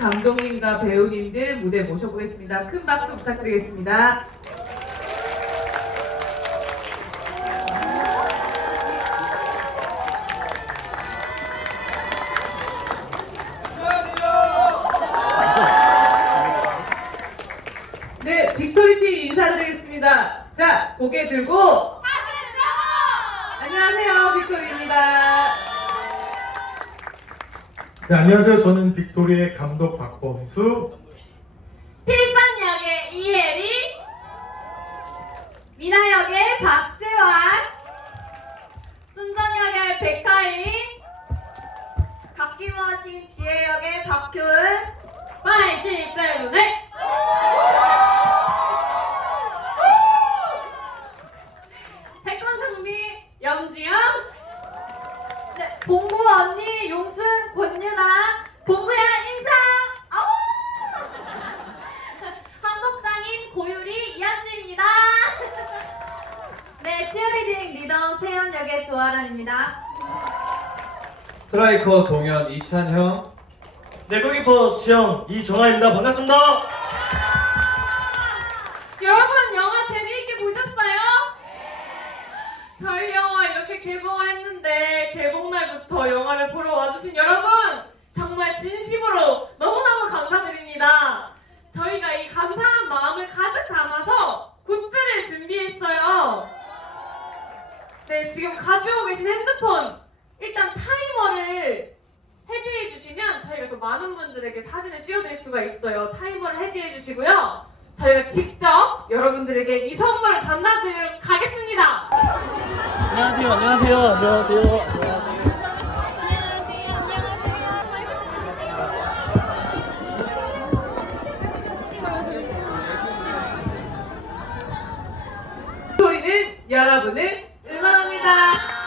감독님과 배우님들 무대 모셔보겠습니다. 큰 박수 부탁드리겠습니다. 네, 빅토리 팀 인사드리겠습니다. 자, 고개 들고 네, 안녕하세요. 저는 빅토리의 감독 박범수. 필선 역의 이혜리, 미나 역의 박세환, 순정 역의 백하인, 갓김머신 지혜 역의 박효은, 빨실세운의 태권상미 염지영, 네, 봉구 언니 용순 권유나, 봉구야 인사! 아우! 한복장인 고유리 이한주입니다. 네, 치어리딩 리더 세연 역의 조아란입니다. 스트라이커 동현 이찬형 네, 골키퍼 지영 이정아입니다. 반갑습니다. 여러분 영화 재미있게 보셨어요? 저희 영화 이렇게 개봉을 했는데 개봉날부터 영화를 보러 와주신 여러분 정말 진심으로 너무너무 감사드립니다. 저희가 이 감사한 마음을 가득 담아서 굿즈를 준비했어요. 네, 지금 가지고 계신 핸드폰 일단 타이머를 해지해 주시면 저희가 더 많은 분들에게 사진을 찍어드릴 수가 있어요. 타이머를 해지해 주시고요. 저희가 직접 여러분들에게 이 선물을 가겠습니다. 안녕하세요. 빅토리는 여러분을 응원합니다.